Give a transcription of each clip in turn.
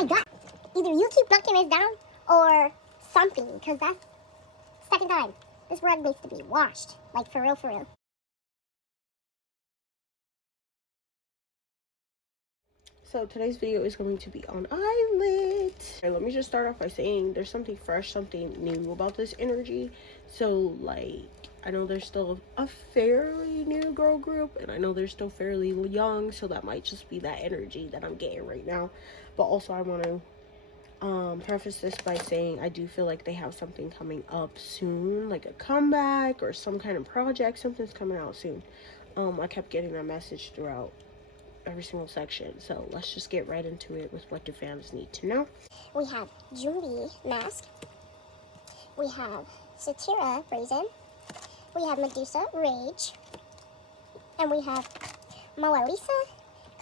my gut. Either you keep knocking this down or something, because that's second time. This rug needs to be washed. Like, for real, for real. So today's video is going to be on Illit. Okay, let me just start off by saying there's something fresh, something new about this energy. So, like, I know there's still a fairly new girl group, and I know they're still fairly young, so that might just be that energy that I'm getting right now. But also, I want to preface this by saying I do feel like they have something coming up soon, like a comeback or some kind of project. Something's coming out soon. I kept getting that message throughout every single section, so let's just get right into it with what do fans need to know. We have Julie Mask. We have Satira Brazen. We have Medusa Rage. And we have Mona Lisa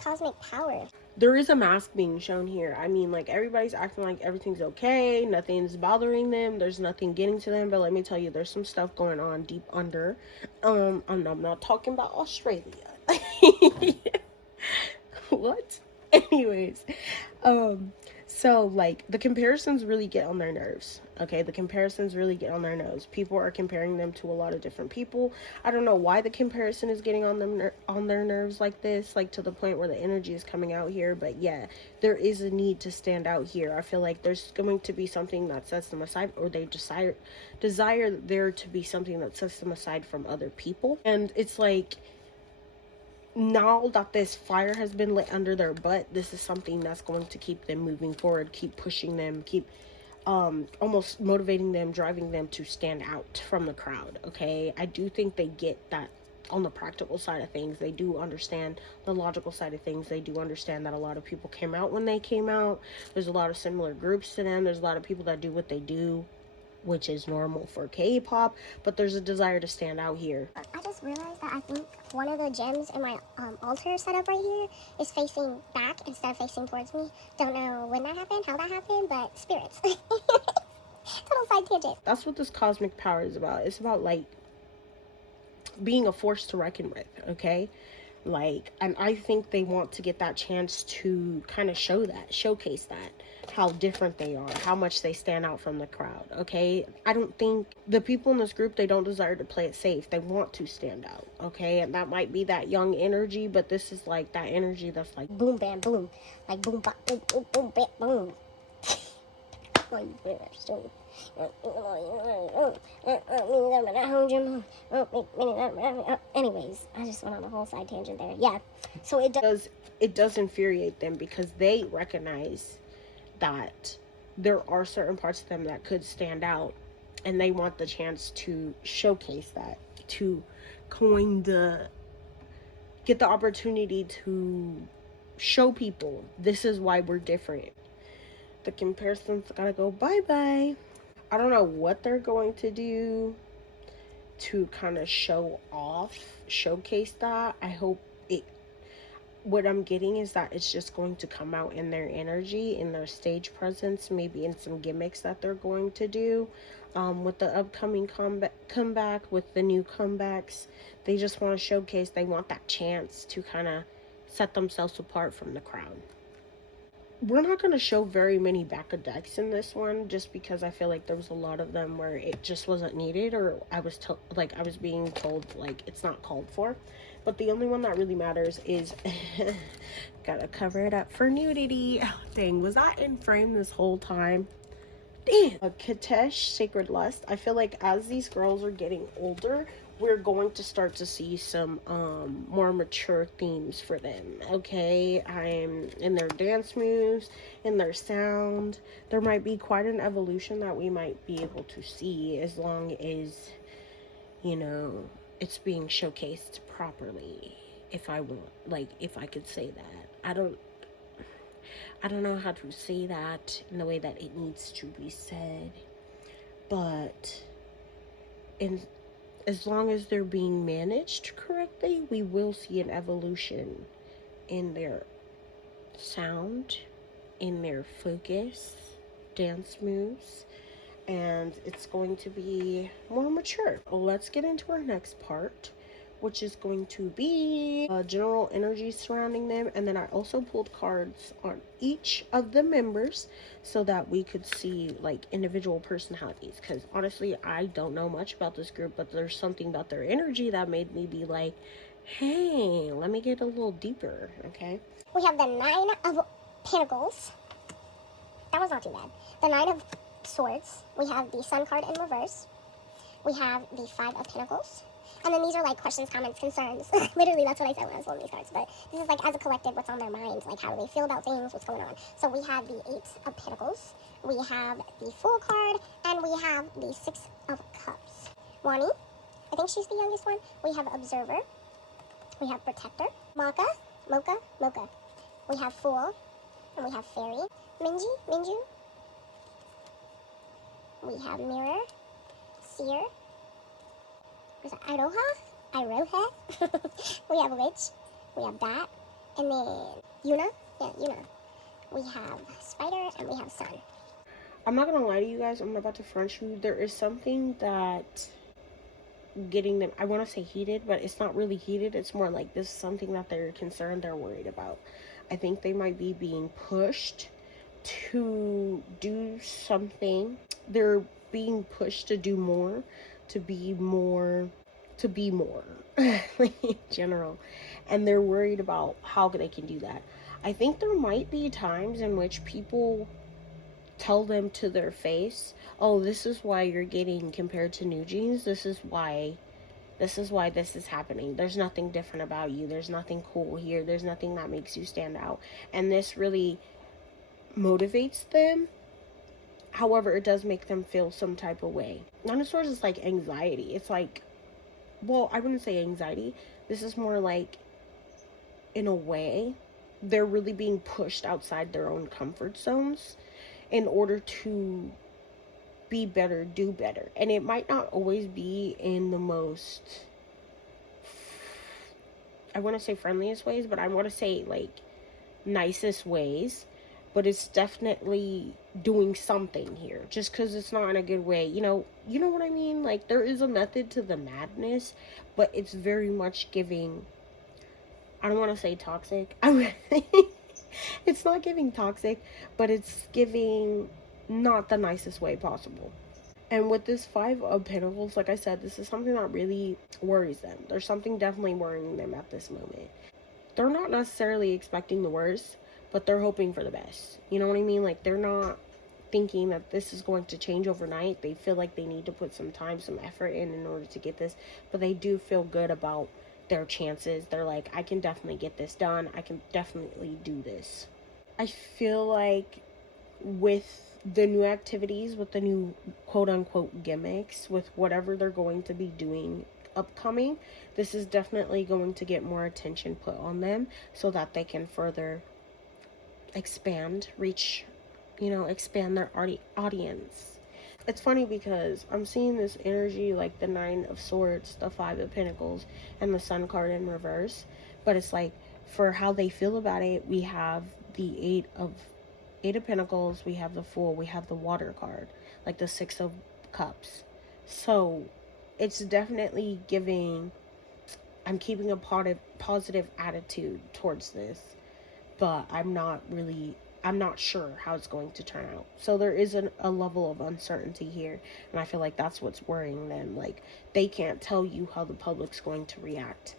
Cosmic Power. There is a mask being shown here. I mean, like, everybody's acting like everything's okay, nothing's bothering them, there's nothing getting to them, but let me tell you, there's some stuff going on deep under. I'm not talking about Australia. What? Anyways, so, like, the comparisons really get on their nerves. Okay, the comparisons really get on their nose. People are comparing them to a lot of different people. I don't know why the comparison is getting on them on their nerves like this, like to the point where the energy is coming out here. But yeah, there is a need to stand out here. I feel like there's going to be something that sets them aside, or they desire there to be something that sets them aside from other people. And it's like, now that this fire has been lit under their butt, this is something that's going to keep them moving forward, keep pushing them, keep almost motivating them, driving them to stand out from the crowd. Okay, I do think they get that on the practical side of things. They do understand the logical side of things. They do understand that a lot of people came out when they came out. There's a lot of similar groups to them. There's a lot of people that do what they do, which is normal for K-pop, but there's a desire to stand out here. I just realized that I think one of the gems in my altar setup right here is facing back instead of facing towards me. Don't know when that happened, how that happened, but spirits. Total side tangent. That's what this cosmic power is about. It's about, like, being a force to reckon with, okay? Like, and I think they want to get that chance to kind of showcase that, how different they are, how much they stand out from the crowd. Okay, I don't think the people in this group, they don't desire to play it safe. They want to stand out. Okay, and that might be that young energy, but this is like that energy that's like boom bam boom, like boom bam boom boom boom bam boom. Anyways, I just went on a whole side tangent there. Yeah, so it does infuriate them because they recognize that there are certain parts of them that could stand out, and they want the chance to showcase that, to kind of get the opportunity to show people this is why we're different. The comparisons gotta go bye-bye. I don't know what they're going to do to kind of showcase that. I hope what I'm getting is that it's just going to come out in their energy, in their stage presence, maybe in some gimmicks that they're going to do with the upcoming comeback, with the new comebacks. They just want to showcase, they want that chance to kind of set themselves apart from the crowd. We're not going to show very many back of decks in this one, just because I feel like there was a lot of them where it just wasn't needed, or I was being told like it's not called for. But the only one that really matters is gotta cover it up for nudity. Dang, was that in frame this whole time? Damn. Katesh, Sacred Lust. I feel like as these girls are getting older, we're going to start to see some more mature themes for them. Okay, I'm in their dance moves, in their sound. There might be quite an evolution that we might be able to see, as long as, you know, it's being showcased properly. If I could say that. I don't know how to say that in the way that it needs to be said, but as long as they're being managed correctly, we will see an evolution in their sound, in their focus, dance moves, and it's going to be more mature. Let's get into our next part, which is going to be general energy surrounding them. And then I also pulled cards on each of the members so that we could see like individual personalities, because honestly I don't know much about this group, but there's something about their energy that made me be like, hey, let me get a little deeper. Okay, we have the Nine of Pentacles. That was not too bad. The Nine of Swords. We have the Sun card in reverse. We have the Five of Pentacles. And then these are like questions, comments, concerns. Literally, that's what I said when I was holding these cards. But this is like as a collective, what's on their minds, like how do they feel about things, what's going on. So we have the Eight of Pentacles. We have the Fool card. And we have the Six of Cups. Wani, I think she's the youngest one. We have Observer. We have Protector. Mocha. We have Fool. And we have Fairy. Minju. We have Mirror. Seer. There's Iroha. We have Lich. We have Bat. And then Yuna. We have Spider and we have Sun. I'm not gonna lie to you guys, I'm about to front you. There is something that getting them, I want to say heated, but it's not really heated. It's more like this is something that they're concerned, they're worried about. I think they might be being pushed to do something. They're being pushed to do more, to be more like in general, and they're worried about how they can do that. I think there might be times in which people tell them to their face, oh, this is why you're getting compared to new jeans, this is why this is happening, there's nothing different about you, there's nothing cool here, there's nothing that makes you stand out. And this really motivates them. However, it does make them feel some type of way. Nine of Swords is like anxiety. It's like, well, I wouldn't say anxiety. This is more like, in a way, they're really being pushed outside their own comfort zones in order to be better, do better. And it might not always be in the most, I want to say friendliest ways, but I want to say like nicest ways. But it's definitely doing something here. Just because it's not in a good way. You know what I mean? Like, there is a method to the madness, but it's very much giving, I don't want to say toxic. It's not giving toxic, but it's giving not the nicest way possible. And with this Five of Pentacles, like I said, this is something that really worries them. There's something definitely worrying them at this moment. They're not necessarily expecting the worst, but they're hoping for the best. You know what I mean? Like, they're not thinking that this is going to change overnight. They feel like they need to put some time, some effort in order to get this, but they do feel good about their chances. They're like, I can definitely get this done. I can definitely do this. I feel like with the new activities, with the new quote-unquote gimmicks, with whatever they're going to be doing upcoming, this is definitely going to get more attention put on them so that they can further expand, reach, expand their audience. It's funny because I'm seeing this energy like the Nine of Swords, the Five of Pentacles, and the Sun card in reverse, but it's like, for how they feel about it, we have the Eight of Pentacles, we have the Fool, we have the Water card, like the Six of Cups. So it's definitely giving, I'm keeping a positive attitude towards this, but I'm not sure how it's going to turn out. So there is a level of uncertainty here, and I feel like that's what's worrying them. Like, they can't tell you how the public's going to react,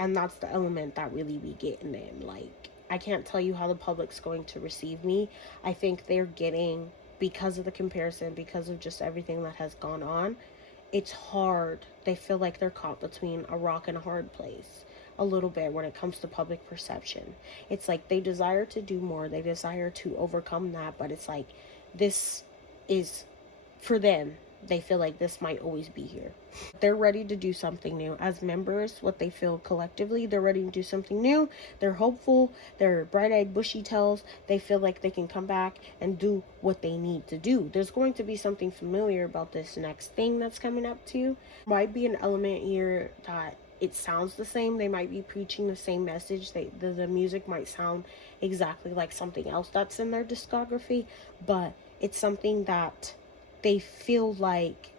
and that's the element that really be getting them. Like, I can't tell you how the public's going to receive me. I think they're getting, because of the comparison, because of just everything that has gone on, it's hard. They feel like they're caught between a rock and a hard place a little bit when it comes to public perception. It's like they desire to do more, they desire to overcome that, but it's like, this is, for them, they feel like this might always be here. They're ready to do something new. As members, what they feel collectively, they're ready to do something new. They're hopeful. They're bright-eyed, bushy-tails. They feel like they can come back and do what they need to do. There's going to be something familiar about this next thing that's coming up too. Might be an element here that it sounds the same. They might be preaching the same message. The music might sound exactly like something else that's in their discography, but it's something that they feel like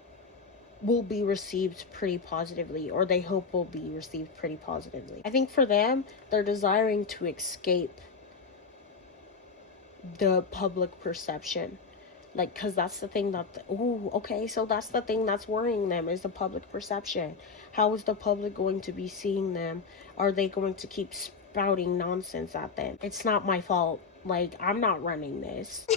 will be received pretty positively, or they hope will be received pretty positively. I think for them, they're desiring to escape the public perception. Like, because that's the thing that, so that's the thing that's worrying them, is the public perception. How is the public going to be seeing them? Are they going to keep spouting nonsense at them? It's not my fault. Like, I'm not running this.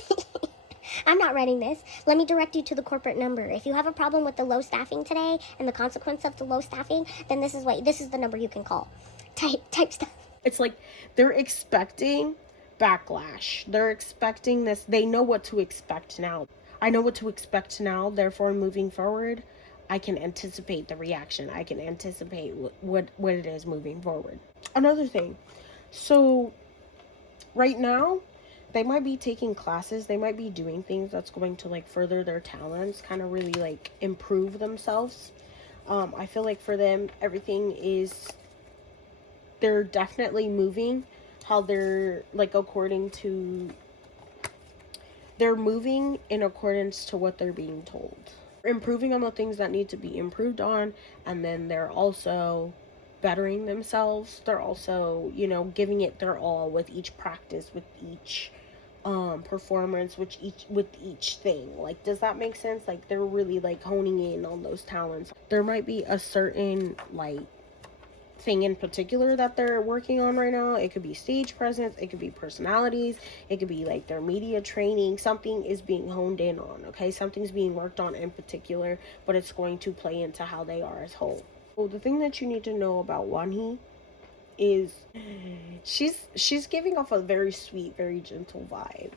I'm not running this. Let me direct you to the corporate number. If you have a problem with the low staffing today and the consequence of the low staffing, then this is the number you can call. Type stuff. It's like they're expecting backlash. They're expecting this. They know what to expect now. I know what to expect now. Therefore, moving forward, I can anticipate the reaction. I can anticipate what it is moving forward. Another thing. So right now, they might be taking classes. They might be doing things that's going to like further their talents, kind of really like improve themselves. I feel like for them, everything is, they're definitely moving how they're like they're moving in accordance to what they're being told. Improving on the things that need to be improved on, and then they're also bettering themselves. They're also, giving it their all with each practice, with each performance, with each thing. Like, does that make sense? Like, they're really like honing in on those talents. There might be a certain like thing in particular that they're working on right now. It could be stage presence, it could be personalities, it could be like their media training. Something is being honed in on, okay? Something's being worked on in particular, but it's going to play into how they are as whole. So the thing that you need to know about Wanhee is she's giving off a very sweet, very gentle vibe.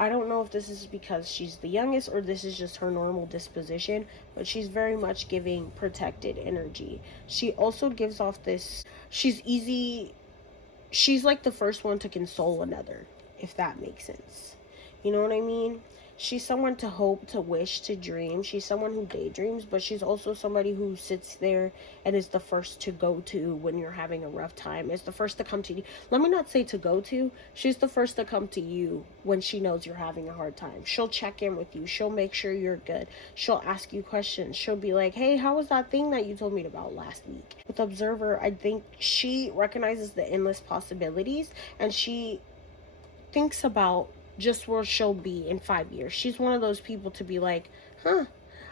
I don't know if this is because she's the youngest or this is just her normal disposition, but she's very much giving protected energy. She also gives off this, she's like the first one to console another, if that makes sense. You know what I mean? She's someone to hope, to wish, to dream. She's someone who daydreams, but she's also somebody who sits there and is the first to go to when you're having a rough time. Is the first to come to you. Let me not say to go to. She's the first to come to you when she knows you're having a hard time. She'll check in with you. She'll make sure you're good. She'll ask you questions. She'll be like, hey, how was that thing that you told me about last week? With Observer, I think she recognizes the endless possibilities, and she thinks about just where she'll be in 5 years. She's one of those people to be like, I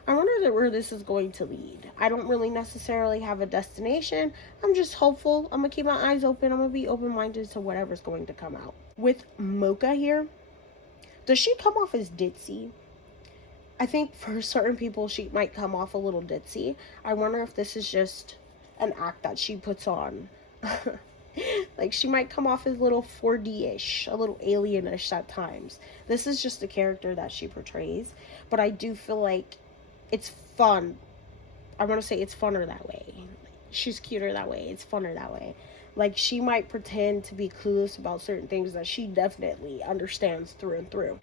wonder where this is going to lead. I don't really necessarily have a destination. I'm just hopeful. I'm going to keep my eyes open. I'm going to be open-minded to whatever's going to come out. With Mocha here, does she come off as ditzy? I think for certain people, she might come off a little ditzy. I wonder if this is just an act that she puts on. Like, she might come off as a little 4D-ish, a little alien-ish at times. This is just the character that she portrays. But I do feel like it's fun. I want to say it's funner that way. She's cuter that way. It's funner that way. Like, she might pretend to be clueless about certain things that she definitely understands through and through.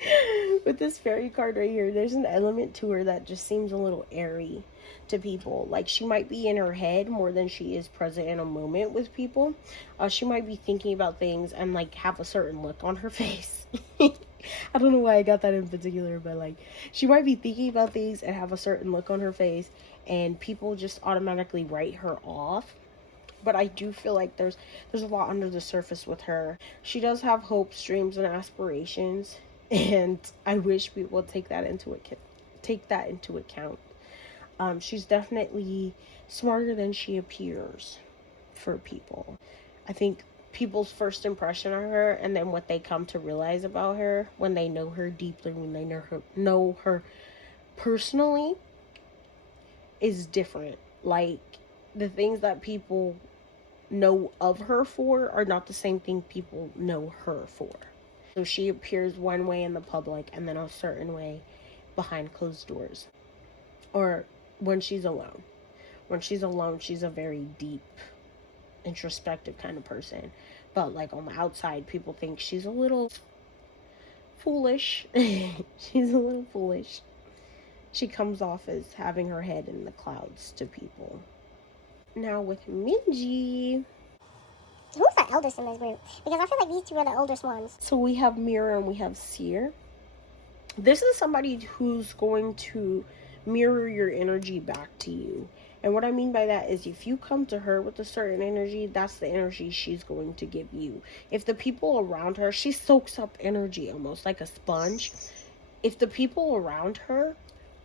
With this fairy card right here, there's an element to her that just seems a little airy to people. Like, she might be in her head more than she is present in a moment with people. She might be thinking about things and like have a certain look on her face. I don't know why I got that in particular, but like, she might be thinking about things and have a certain look on her face, and people just automatically write her off. But I do feel like there's a lot under the surface with her. She does have hopes, dreams, and aspirations, and I wish people would take that into account. She's definitely smarter than she appears for people. I think people's first impression of her, and then what they come to realize about her when they know her deeply, when they know her personally, is different. Like, the things that people know of her for are not the same thing people know her for. So she appears one way in the public and then a certain way behind closed doors, or when she's alone. When she's alone, she's a very deep, introspective kind of person. But like on the outside, people think she's a little foolish. She's a little foolish. She comes off as having her head in the clouds to people. Now with Minji, Who's the eldest in this group? Because I feel like these two are the oldest ones. so we have Mira and we have Seer. This is somebody who's going to mirror your energy back to you. And what I mean by that is if you come to her with a certain energy, that's the energy she's going to give you. If the people around her, she soaks up energy almost like a sponge. If the people around her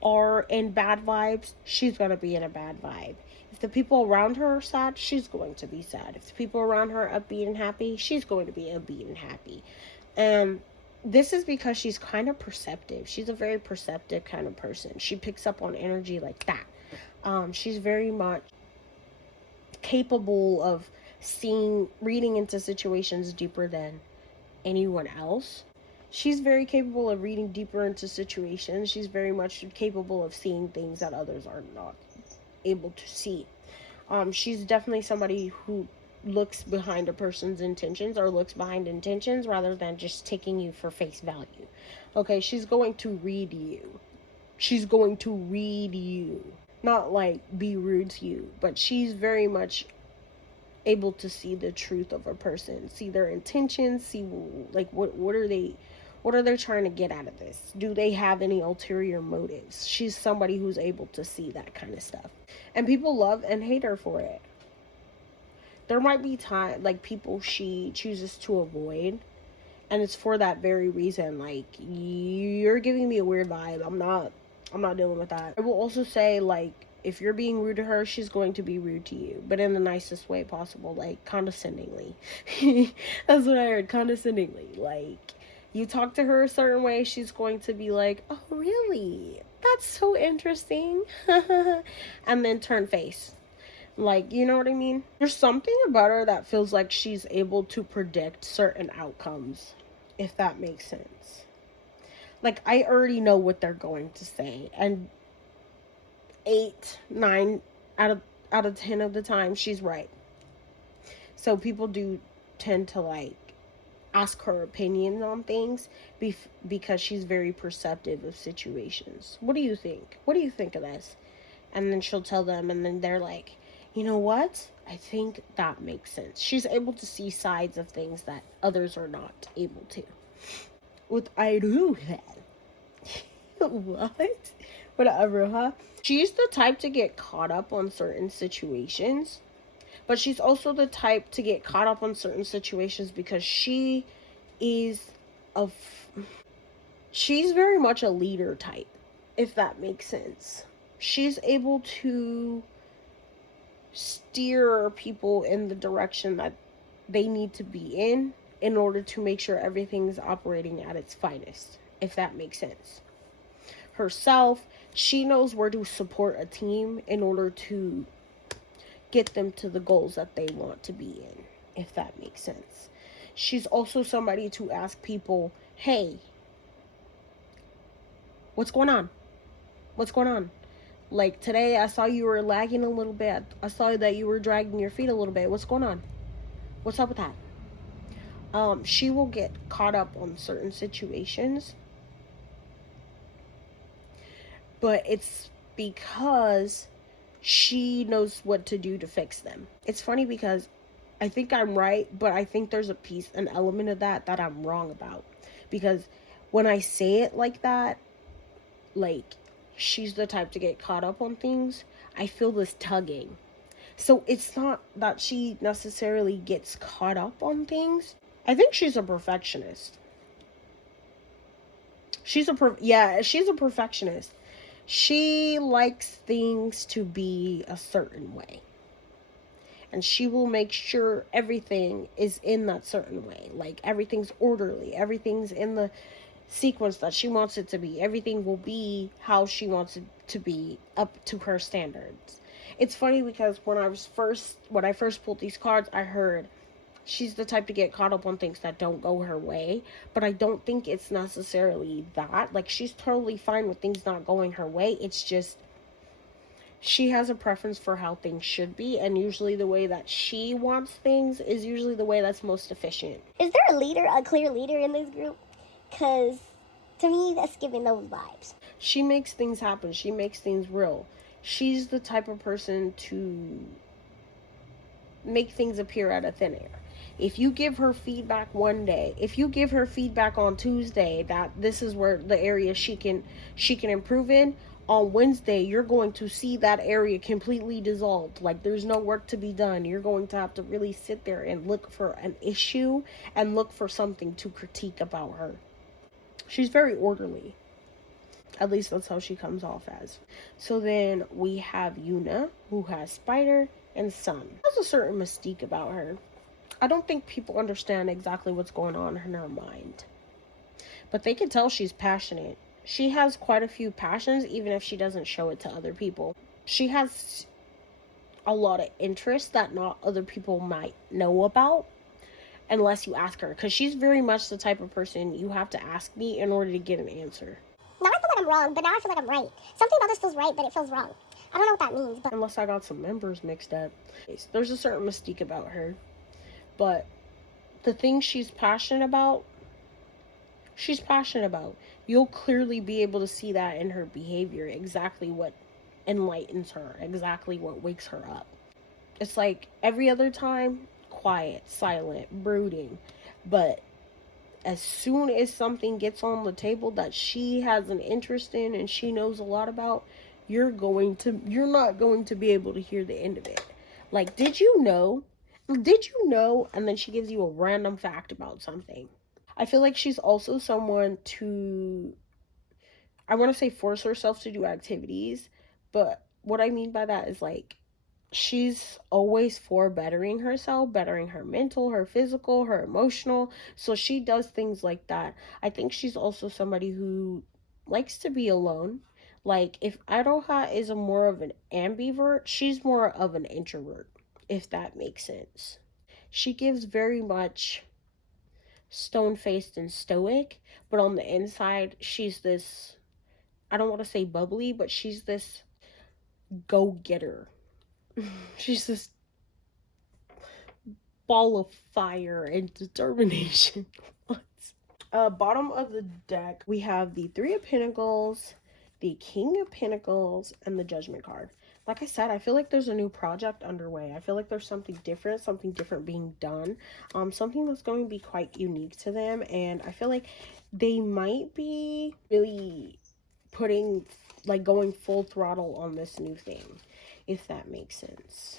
are in bad vibes, she's going to be in a bad vibe. If the people around her are sad, she's going to be sad. If the people around her are upbeat and happy, she's going to be upbeat and happy. And this is because she's kind of perceptive. She's a very perceptive kind of person. She picks up on energy like that. She's very much capable of reading into situations deeper than anyone else. She's very capable of reading deeper into situations. She's very much capable of seeing things that others are not able to see. She's definitely somebody who looks behind a person's intentions, or looks behind intentions rather than just taking you for face value. Okay, she's going to read you. She's going to read you. Not like be rude to you, but she's very much able to see the truth of a person, see their intentions, see like what are they trying to get out of this? Do they have any ulterior motives? She's somebody who's able to see that kind of stuff. And people love and hate her for it. There might be people she chooses to avoid, and it's for that very reason. Like, you're giving me a weird vibe. I'm not dealing with that. I will also say, like, if you're being rude to her, she's going to be rude to you, but in the nicest way possible, like condescendingly. That's what I heard, condescendingly. Like, you talk to her a certain way, she's going to be like, oh, really? That's so interesting. And then turn face. Like, you know what I mean? There's something about her that feels like she's able to predict certain outcomes, if that makes sense. Like, I already know what they're going to say, and 8, 9 out of 10 of the time, she's right. So people do tend to, like, ask her opinions on things because she's very perceptive of situations. What do you think? What do you think of this? And then she'll tell them, and then they're like, you know what? I think that makes sense. She's able to see sides of things that others are not able to. What I do that. What? Whatever, huh? She's the type to get caught up on certain situations, but she's also the type to get caught up on certain situations because she is she's very much a leader type, if that makes sense. She's able to steer people in the direction that they need to be in order to make sure everything's operating at its finest, if that makes sense. Herself, she knows where to support a team in order to get them to the goals that they want to be in, if that makes sense. She's also somebody to ask people, hey, what's going on? What's going on? Like, today I saw you were lagging a little bit. I saw that you were dragging your feet a little bit. What's going on? What's up with that? She will get caught up on certain situations, but it's because she knows what to do to fix them. It's funny because I think I'm right, but I think there's an element of that I'm wrong about. Because when I say it like that, like, she's the type to get caught up on things, I feel this tugging. So it's not that she necessarily gets caught up on things. I think she's a perfectionist. She's a perfectionist. She likes things to be a certain way. And she will make sure everything is in that certain way. Like, everything's orderly. Everything's in the sequence that she wants it to be. Everything will be how she wants it to be, up to her standards. It's funny because when I first pulled these cards, I heard she's the type to get caught up on things that don't go her way, but I don't think it's necessarily that. Like, she's totally fine with things not going her way. It's just she has a preference for how things should be, and usually the way that she wants things is usually the way that's most efficient. Is there a clear leader in this group? Because to me, that's giving those vibes. She makes things happen. She makes things real. She's the type of person to make things appear out of thin air. If you give her feedback one day, if you give her feedback on Tuesday that this is where the area she can improve in, on Wednesday, you're going to see that area completely dissolved. Like, there's no work to be done. You're going to have to really sit there and look for an issue and look for something to critique about her. She's very orderly. At least that's how she comes off as. So then we have Yuna, who has Spider and Sun. There's a certain mystique about her. I don't think people understand exactly what's going on in her mind. But they can tell she's passionate. She has quite a few passions, even if she doesn't show it to other people. She has a lot of interests that not other people might know about unless you ask her. Because she's very much the type of person you have to ask me in order to get an answer. Now I feel like I'm wrong, but now I feel like I'm right. Something about this feels right, but it feels wrong. I don't know what that means, but... Unless I got some members mixed up. There's a certain mystique about her. But the things she's passionate about, she's passionate about. You'll clearly be able to see that in her behavior. Exactly what enlightens her. Exactly what wakes her up. It's like every other time, quiet, silent, brooding. But as soon as something gets on the table that she has an interest in and she knows a lot about, you're not going to be able to hear the end of it. Like, did you know? And then she gives you a random fact about something. I feel like she's also someone to, I want to say, force herself to do activities, but what I mean by that is, like, she's always for bettering herself, bettering her mental, her physical, her emotional. So she does things like that. I think she's also somebody who likes to be alone. Like, if Iroha is more of an ambivert, she's more of an introvert, if that makes sense. She gives very much stone-faced and stoic, but on the inside, she's this, I don't want to say bubbly, but she's this go-getter. She's this ball of fire and determination. Bottom of the deck, we have the Three of Pentacles, the King of Pentacles, and the Judgment card. Like I said, I feel like there's a new project underway. I feel like there's something different being done. Something that's going to be quite unique to them. And I feel like they might be really going full throttle on this new thing, if that makes sense.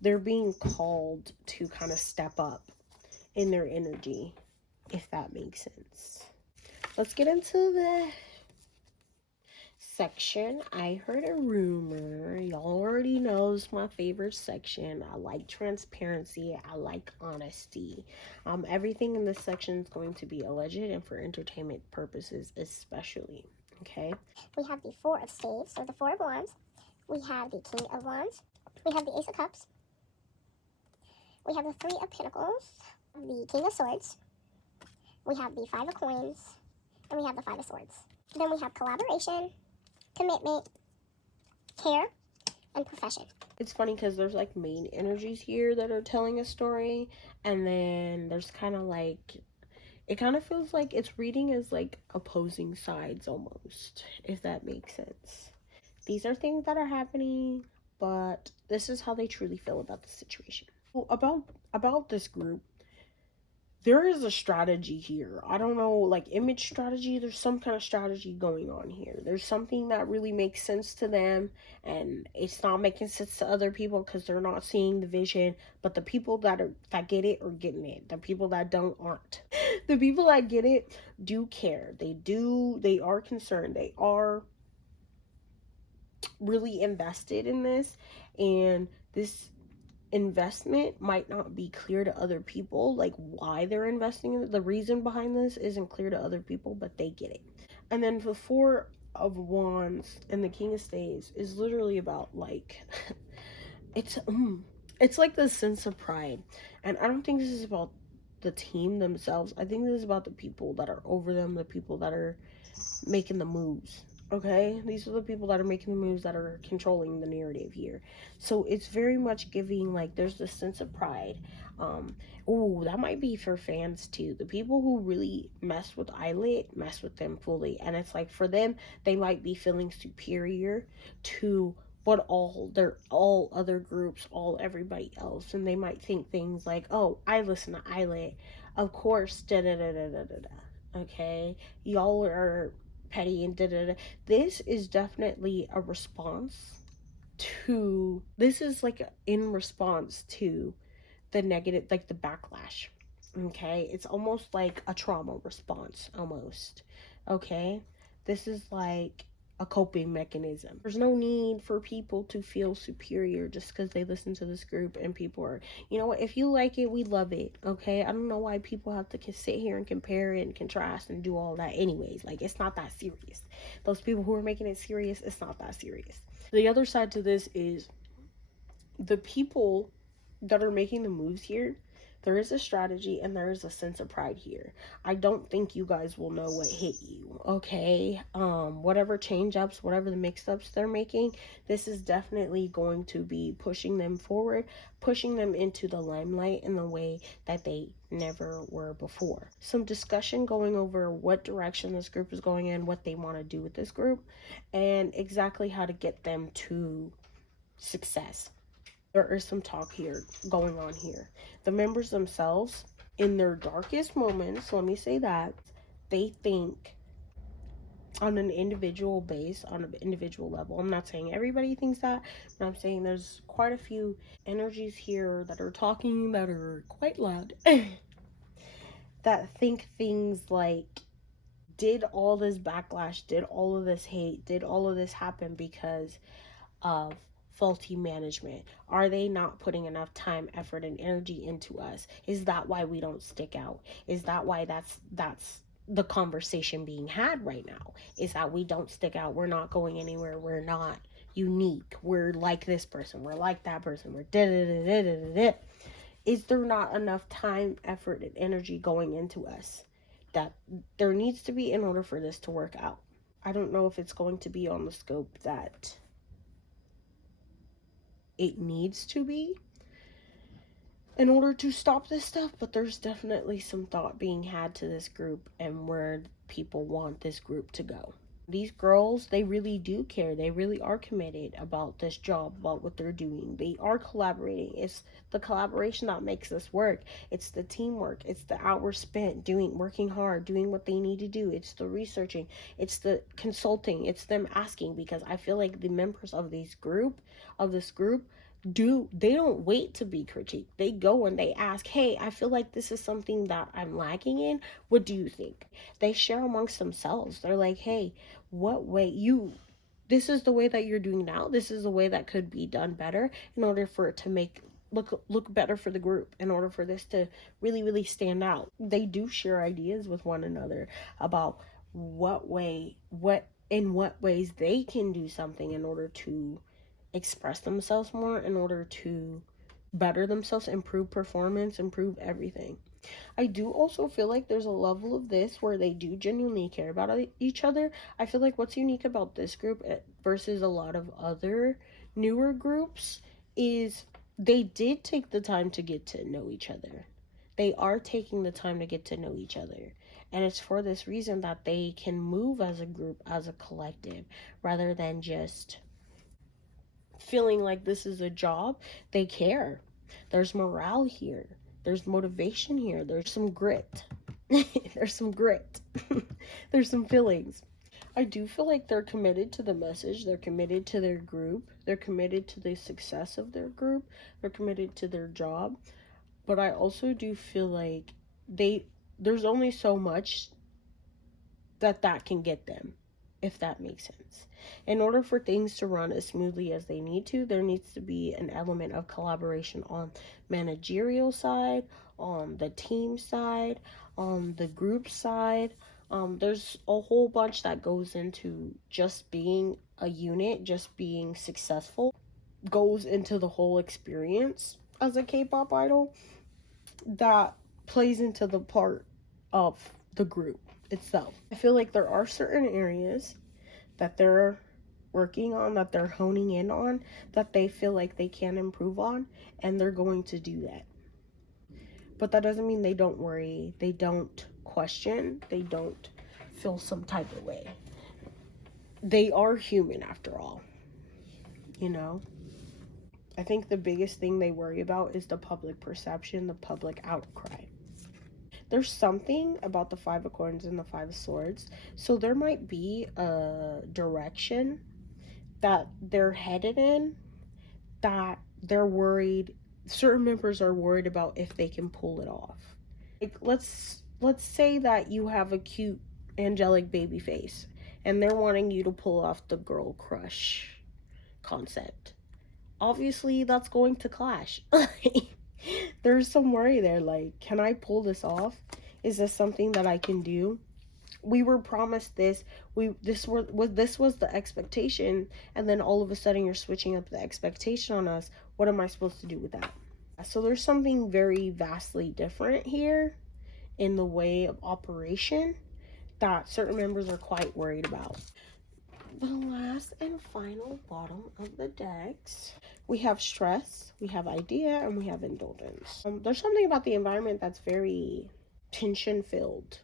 They're being called to kind of step up in their energy, if that makes sense. Let's get into the section. I heard a rumor. Y'all already know it's my favorite section. I like transparency. I like honesty. Everything in this section is going to be alleged and for entertainment purposes especially. Okay? We have the Four of Staves, or the Four of Wands. We have the King of Wands. We have the Ace of Cups. We have the Three of Pentacles, the King of Swords. We have the Five of Coins, and we have the Five of Swords. Then we have collaboration, commitment, care, and profession. It's funny because there's like main energies here that are telling a story, and then there's kind of like, it kind of feels like it's reading as like opposing sides almost, if that makes sense. These are things that are happening, but this is how they truly feel about the situation. About this group, there is a strategy here. I don't know, like image strategy. There's some kind of strategy going on here. There's something that really makes sense to them, and it's not making sense to other people because they're not seeing the vision. But the people that get it are getting it. The people that don't aren't. The people that get it do care. They are concerned. They are really invested in this, and this investment might not be clear to other people, like why they're investing in it. The reason behind this isn't clear to other people, but they get it. And then the Four of Wands and the King of Staves is literally about like it's like the sense of pride. And I don't think this is about the team themselves. I think this is about the people that are over them, the people that are making the moves. Okay, these are the people that are making the moves, that are controlling the narrative here. So it's very much giving, like, there's this sense of pride. Oh, that might be for fans too. The people who really mess with Illit mess with them fully, and it's like for them, they might be feeling superior to all other groups, everybody else, and they might think things like, oh, I listen to Illit, of course, da da da da da da da. Okay, y'all are petty and da-da-da. This is definitely a response to, this is like in response to the negative, like the backlash. Okay, it's almost like a trauma response, almost. Okay, this is like a coping mechanism. There's no need for people to feel superior just because they listen to this group, and people are, you know what, if you like it, we love it. Okay, I don't know why people have to sit here and compare and contrast and do all that anyways. Like, it's not that serious. Those people who are making it serious, it's not that serious. The other side to this is the people that are making the moves here. There is a strategy and there is a sense of pride here. I don't think you guys will know what hit you, okay? Whatever change ups, whatever the mix ups they're making, this is definitely going to be pushing them forward, pushing them into the limelight in the way that they never were before. Some discussion going over what direction this group is going in, what they want to do with this group, and exactly how to get them to success. There is some talk here going on here. The members themselves, in their darkest moments, let me say that, they think on an individual base, on an individual level. I'm not saying everybody thinks that, but I'm saying there's quite a few energies here that are talking, that are quite loud, that think things like, did all this backlash, did all of this hate, did all of this happen because of faulty management? Are they not putting enough time, effort, and energy into us? Is that why we don't stick out? Is that why that's the conversation being had right now? Is that we don't stick out? We're not going anywhere. We're not unique. We're like this person. We're like that person. We're da da da da da da. Is there not enough time, effort, and energy going into us that there needs to be in order for this to work out? I don't know if it's going to be on the scope that it needs to be in order to stop this stuff, but there's definitely some thought being had to this group and where people want this group to go. These girls, they really do care. They really are committed about this job, about what they're doing. They are collaborating. It's the collaboration that makes this work. It's the teamwork. It's the hours spent working hard, doing what they need to do. It's the researching. It's the consulting. It's them asking, because I feel like the members of this group they don't wait to be critiqued. They go and they ask, hey, I feel like this is something that I'm lacking in. What do you think? They share amongst themselves. They're like, hey, this is the way that you're doing now. This is the way that could be done better in order for it to look better for the group, in order for this to really, really stand out. They do share ideas with one another about in what ways they can do something in order to express themselves more, in order to better themselves, improve performance, improve everything. I do also feel like there's a level of this where they do genuinely care about each other. I feel like what's unique about this group versus a lot of other newer groups is they did take the time to get to know each other. They are taking the time to get to know each other. And it's for this reason that they can move as a group, as a collective, rather than just feeling like this is a job. They care. There's morale here. There's motivation here. There's some grit. There's some grit. There's some feelings. I do feel like they're committed to the message. They're committed to their group. They're committed to the success of their group. They're committed to their job. But I also do feel like there's only so much that can get them, if that makes sense. In order for things to run as smoothly as they need to, there needs to be an element of collaboration on managerial side, on the team side, on the group side. There's a whole bunch that goes into just being a unit, just being successful, goes into the whole experience as a K-pop idol, that plays into the part of the group itself. I feel like there are certain areas that they're working on, that they're honing in on, that they feel like they can improve on, and they're going to do that. But that doesn't mean they don't worry, they don't question, they don't feel some type of way. They are human after all, you know? I think the biggest thing they worry about is the public perception, the public outcry. there's something about the Five of Coins and the Five of Swords. So there might be a direction that they're headed in that they're worried, certain members are worried about if they can pull it off. Like let's say that you have a cute angelic baby face and they're wanting you to pull off the girl crush concept. Obviously that's going to clash. There's some worry there, like, can I pull this off? Is this something that I can do? We were promised this. This was the expectation, and then all of a sudden you're switching up the expectation on us. What am I supposed to do with that? So there's something very vastly different here in the way of operation that certain members are quite worried about. The last and final bottom of the decks, we have stress, we have idea, and we have indulgence. There's something about the environment that's very tension filled.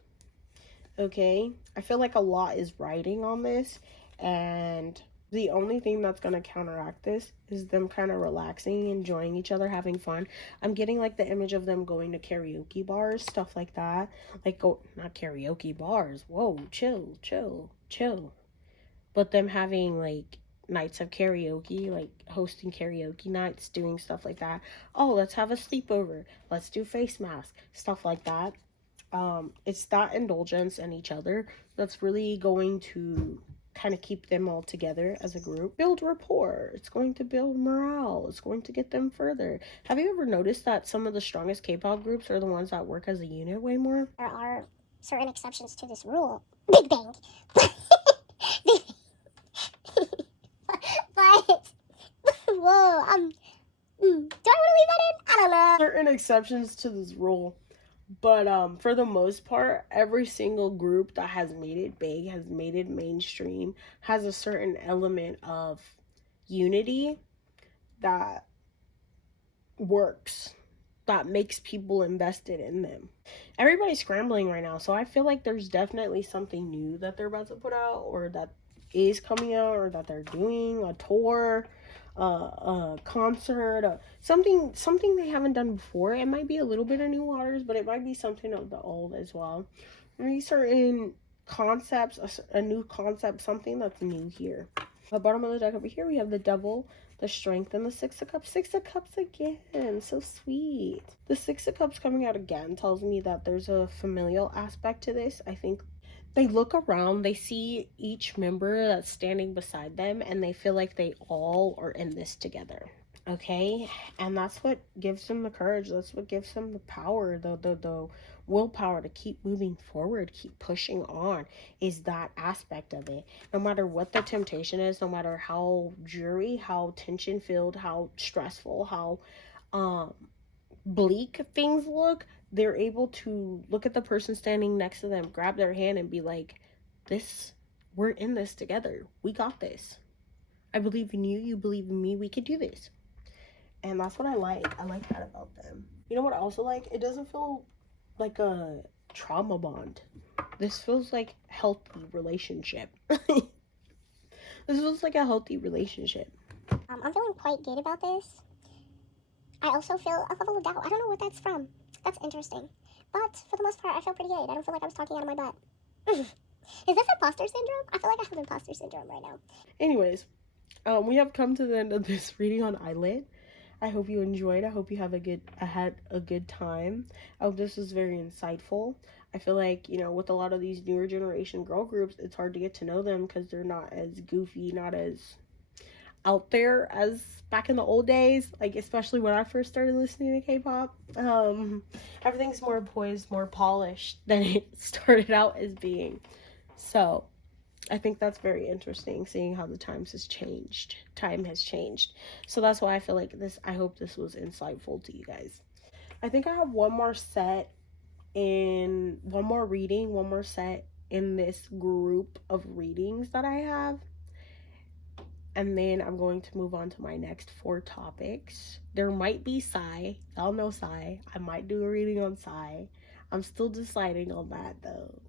Okay, I feel like a lot is riding on this, and the only thing that's going to counteract this is them kind of relaxing, enjoying each other, having fun. I'm getting like the image of them going to karaoke bars, stuff like that. Like, not karaoke bars, whoa, chill, but them having like nights of karaoke, like hosting karaoke nights, doing stuff like that. Oh, let's have a sleepover, let's do face mask, stuff like that. It's that indulgence in each other that's really going to kind of keep them all together as a group, build rapport. It's going to build morale. It's going to get them further. Have you ever noticed that some of the strongest K-pop groups are the ones that work as a unit way more? There are certain exceptions to this rule. Big Bang. But whoa, do I want to leave that in? I don't know. Certain exceptions to this rule. But for the most part, every single group that has made it big, has made it mainstream, has a certain element of unity that works, that makes people invested in them. Everybody's scrambling right now, so I feel like there's definitely something new that they're about to put out, or that is coming out, or that they're doing a tour, a concert, something they haven't done before. It might be a little bit of new waters, but it might be something of the old as well. Maybe certain concepts, a new concept, something that's new here. At the bottom of the deck over here, we have the Devil, the Strength, and the Six of Cups. Six of Cups again, so sweet. The Six of Cups coming out again tells me that there's a familial aspect to this. I think they look around, they see each member that's standing beside them, and they feel like they all are in this together. Okay, and that's what gives them the courage. That's what gives them the power, the willpower to keep moving forward, keep pushing on, is that aspect of it. No matter what the temptation is, no matter how dreary, how tension filled, how stressful, how bleak things look, they're able to look at the person standing next to them, grab their hand, and be like, we're in this together. We got this. I believe in you. You believe in me. We can do this. And that's what I like. I like that about them. You know what I also like? It doesn't feel like a trauma bond. This feels like healthy relationship. This feels like a healthy relationship. I'm feeling quite good about this. I also feel a level of doubt. I don't know what that's from. That's interesting. But for the most part, I feel pretty good. I don't feel like I was talking out of my butt. Is this imposter syndrome? I feel like I have imposter syndrome right now. Anyways, we have come to the end of this reading on Illit. I hope you enjoyed. I hope you had a good time. I hope this was very insightful. I feel like, with a lot of these newer generation girl groups, it's hard to get to know them because they're not as goofy, not as out there as back in the old days, like especially when I first started listening to K-pop. Everything's more poised, more polished than it started out as being. So I think that's very interesting, seeing how the time has changed. So that's why I feel like I hope this was insightful to you guys. I think I have one more set in this group of readings that I have. And then I'm going to move on to my next 4 topics. There might be Psy. Y'all know Psy. I might do a reading on Psy. I'm still deciding on that though.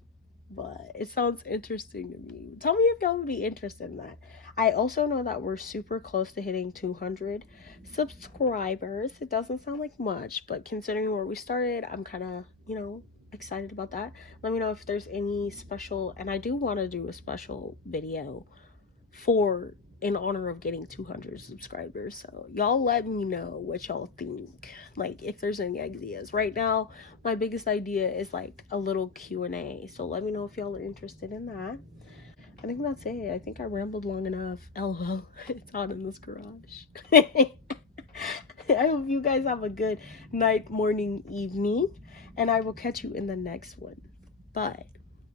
But it sounds interesting to me. Tell me if y'all would be interested in that. I also know that we're super close to hitting 200 subscribers. It doesn't sound like much, but considering where we started, I'm kind of, excited about that. Let me know if there's any special, and I do want to do a special video for in honor of getting 200 subscribers. So y'all let me know what y'all think, like if there's any ideas. Right now my biggest idea is like a little Q&A, so let me know if y'all are interested in that. I think that's it. I think I rambled long enough. LOL. It's hot in this garage. I hope you guys have a good night, morning, evening, and I will catch you in the next one. Bye.